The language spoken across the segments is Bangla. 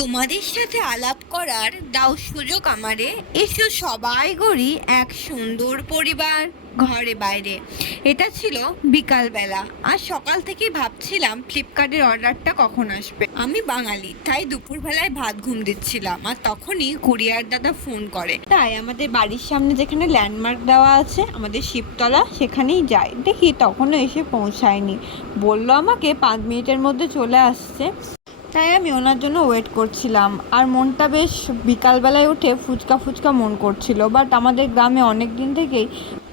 তোমাদের সাথে আলাপ করার দাও সুযোগ আমারে। এসো সবাই গড়ি এক সুন্দর পরিবার ঘরে বাইরে। এটা ছিল বিকালবেলা, আর সকাল থেকেই ভাবছিলাম ফ্লিপকার্টের অর্ডারটা কখন আসবে। আমি বাঙালি, তাই দুপুরবেলায় ভাত ঘুম দিচ্ছিলাম, আর তখনই কুরিয়ার দাদা ফোন করে। তাই আমাদের বাড়ির সামনে যেখানে ল্যান্ডমার্ক দেওয়া আছে আমাদের শিবতলা, সেখানেই যাই। দেখি তখনও এসে পৌঁছায়নি। বললো আমাকে 5 মিনিটের মধ্যে চলে আসছে। তাই আমি ওনার জন্য ওয়েট করছিলাম, আর মনটা বেশ বিকালবেলায় উঠে ফুচকা ফুচকা মন করছিল। বাট আমাদের গ্রামে অনেক দিন থেকেই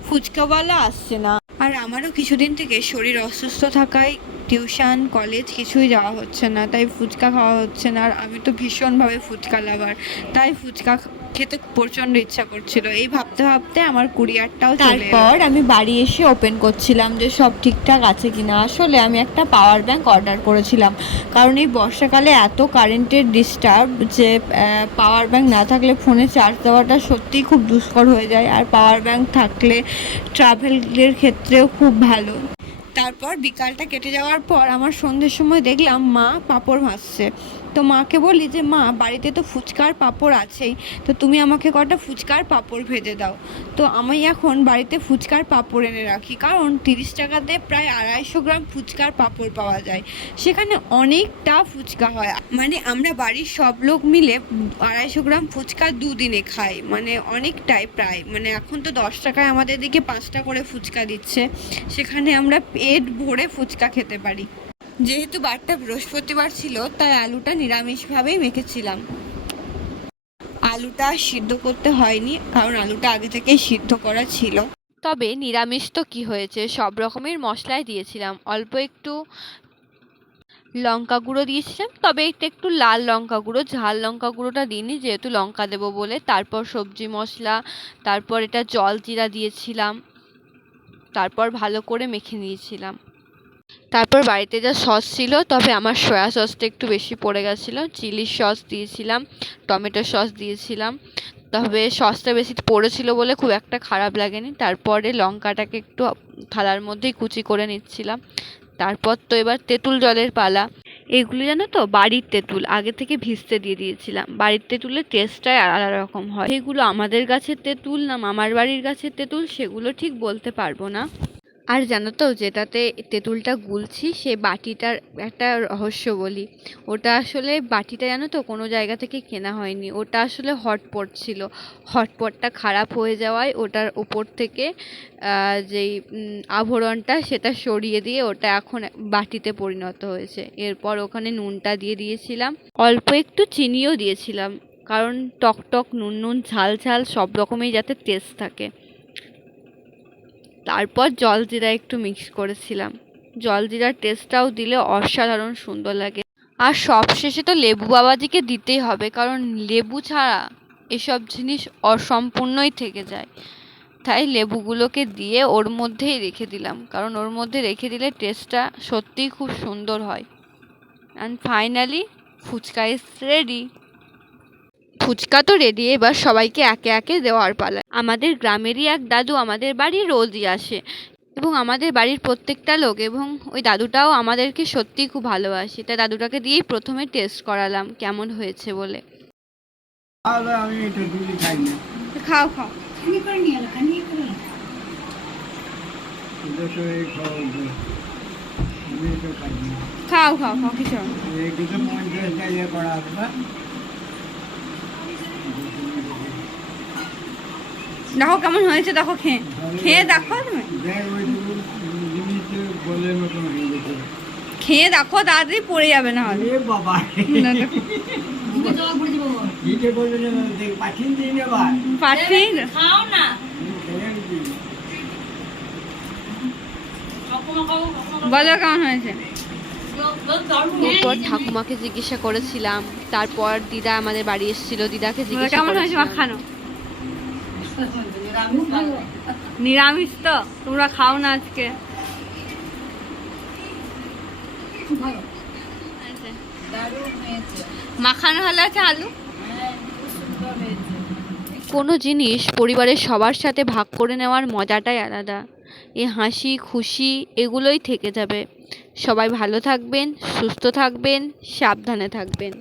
ফুচকাওয়ালা আসছে না, আর আমারও কিছুদিন থেকে শরীর অসুস্থ থাকায় টিউশন কলেজ কিছুই যাওয়া হচ্ছে না, তাই ফুচকা খাওয়া হচ্ছে না। আর আমি তো ভীষণভাবে ফুচকা লাভার, তাই ফুচকা খেতে প্রচণ্ড ইচ্ছা করছিল। এই ভাবতে ভাবতে আমার কুরিয়ারটাও তারপর আমি বাড়ি এসে ওপেন করছিলাম যে সব ঠিকঠাক আছে কিনা। আসলে আমি একটা পাওয়ার ব্যাংক অর্ডার করেছিলাম, কারণ এই বর্ষাকালে এত কারেন্টের ডিস্টার্ব যে পাওয়ার ব্যাংক না থাকলে ফোনে চার্জ দেওয়াটা সত্যিই খুব দুষ্কর হয়ে যায়, আর পাওয়ার ব্যাংক থাকলে ট্রাভেলের ক্ষেত্রেও খুব ভালো। তারপর বিকালটা কেটে যাওয়ার পর আমার সন্ধ্যের সময় দেখলাম মা পাঁপড় ভাজছে। তো মাকে বলি যে মা, বাড়িতে তো ফুচকার পাঁপড় আছেই, তো তুমি আমাকে কটা ফুচকার পাঁপড় ভেজে দাও। তো আমি এখন বাড়িতে ফুচকার পাঁপড় এনে রাখি, কারণ 30 টাকাতে প্রায় 250 গ্রাম ফুচকার পাঁপড় পাওয়া যায়। সেখানে অনেকটা ফুচকা হয়, মানে আমরা বাড়ির সব লোক মিলে 250 গ্রাম ফুচকা দুদিনে খাই, মানে অনেকটাই প্রায়। মানে এখন তো 10 টাকায় আমাদের দিকে 5টা করে ফুচকা দিচ্ছে, সেখানে আমরা পেট ভরে ফুচকা খেতে পারি। যেহেতু বারটা বৃহস্পতিবার ছিল, তাই আলুটা নিরামিষভাবেই মেখেছিলাম। আলুটা সিদ্ধ করতে হয়নি, কারণ আলুটা আগে থেকেই সিদ্ধ করা ছিল। তবে নিরামিষ তো কি হয়েছে, সব রকমের মশলাই দিয়েছিলাম। অল্প একটু লঙ্কা গুঁড়ো দিয়েছিলাম, তবে এটা একটু লাল লঙ্কা গুঁড়ো, ঝাল লঙ্কা গুঁড়োটা দিইনি, যেহেতু লঙ্কা দেবো বলে। তারপর সবজি মশলা, তারপর এটা জল জিরা দিয়েছিলাম, তারপর ভালো করে মেখে নিয়েছিলাম। তারপর বাড়িতে যা সস ছিল, তবে আমার সয়া সসটা একটু বেশি পড়ে গেছিলো। চিলি সস দিয়েছিলাম, টমেটো সস দিয়েছিলাম, তবে সসটা বেশি পড়েছিল বলে খুব একটা খারাপ লাগেনি। তারপরে লঙ্কাটাকে একটু থালার মধ্যেই কুচি করে নিচ্ছিলাম। তারপর তো এবার তেঁতুল জলের পালা। এগুলো জানো তো বাড়ির তেঁতুল, আগে থেকে ভিজতে দিয়ে দিয়েছিলাম। বাড়ির তেঁতুলের টেস্টটাই আলাদা রকম হয়। সেগুলো আমাদের গাছের তেঁতুল না মামার বাড়ির গাছের তেঁতুল, সেগুলো ঠিক বলতে পারবো না। আর জানো তো, যেটাতে তেঁতুলটা গুলছি সে বাটিটার একটা রহস্য বলি। ওটা আসলে বাটিটা জানো তো কোনো জায়গা থেকে কেনা হয়নি, ওটা আসলে হটপট ছিল। হটপটটা খারাপ হয়ে যাওয়ায় ওটার উপর থেকে যেই আভরণটা সেটা সরিয়ে দিয়ে ওটা এখন বাটিতে পরিণত হয়েছে। এরপর ওখানে নুনটা দিয়ে দিয়েছিলাম, অল্প একটু চিনিও দিয়েছিলাম, কারণ টক টক নুন নুন ঝাল ঝাল সব রকমেই যাতে টেস্ট থাকে। তারপর জলজিরা একটু মিক্স করেছিলাম, জলজিরার টেস্টটাও দিলে অসাধারণ সুন্দর লাগে। আর সবশেষে তো লেবু বাবাজিকে দিতেই হবে, কারণ লেবু ছাড়া এসব জিনিস অসম্পূর্ণই থেকে যায়। তাই লেবুগুলোকে দিয়ে ওর মধ্যেই রেখে দিলাম, কারণ ওর মধ্যে রেখে দিলে টেস্টটা সত্যিই খুব সুন্দর হয়। And finally phuchka is ready. Phuchka তো রেডি, এবার সবাইকে একে একে দেওয়ার পালা। আমাদের গ্রামেরই এক দাদু আমাদের বাড়ি রোজই আসে, এবং আমাদের বাড়ির প্রত্যেকটা লোক এবং ওই দাদুটাও আমাদেরকে সত্যিই খুব ভালোবাসে। তাই দাদুটাকে দিয়েই প্রথমে টেস্ট করালাম কেমন হয়েছে বলে। খাও খাও খাও খাও খাও কিছু দেখো কেমন হয়েছে, দেখো খেয়ে খেয়ে দেখো, তুমি খেয়ে দেখো, তাড়াতাড়ি পড়ে যাবে না হলে। বলো কেমন হয়েছে। এরপর ঠাকুমাকে জিজ্ঞাসা করেছিলাম, তারপর দিদা আমাদের বাড়ি এসেছিল, দিদাকে জিজ্ঞাসা কেমন হয়েছে করেছিলাম। মাখানো? নিরামিষ তো, তোমরা খাও না আজকে। মাখানো ভালো আছে আলু। কোনো জিনিস পরিবারের সবার সাথে ভাগ করে নেওয়ার মজাটাই আলাদা। এই হাসি খুশি এগুলোই থেকে যাবে। সবাই ভালো থাকবেন, সুস্থ থাকবেন, সাবধানে থাকবেন।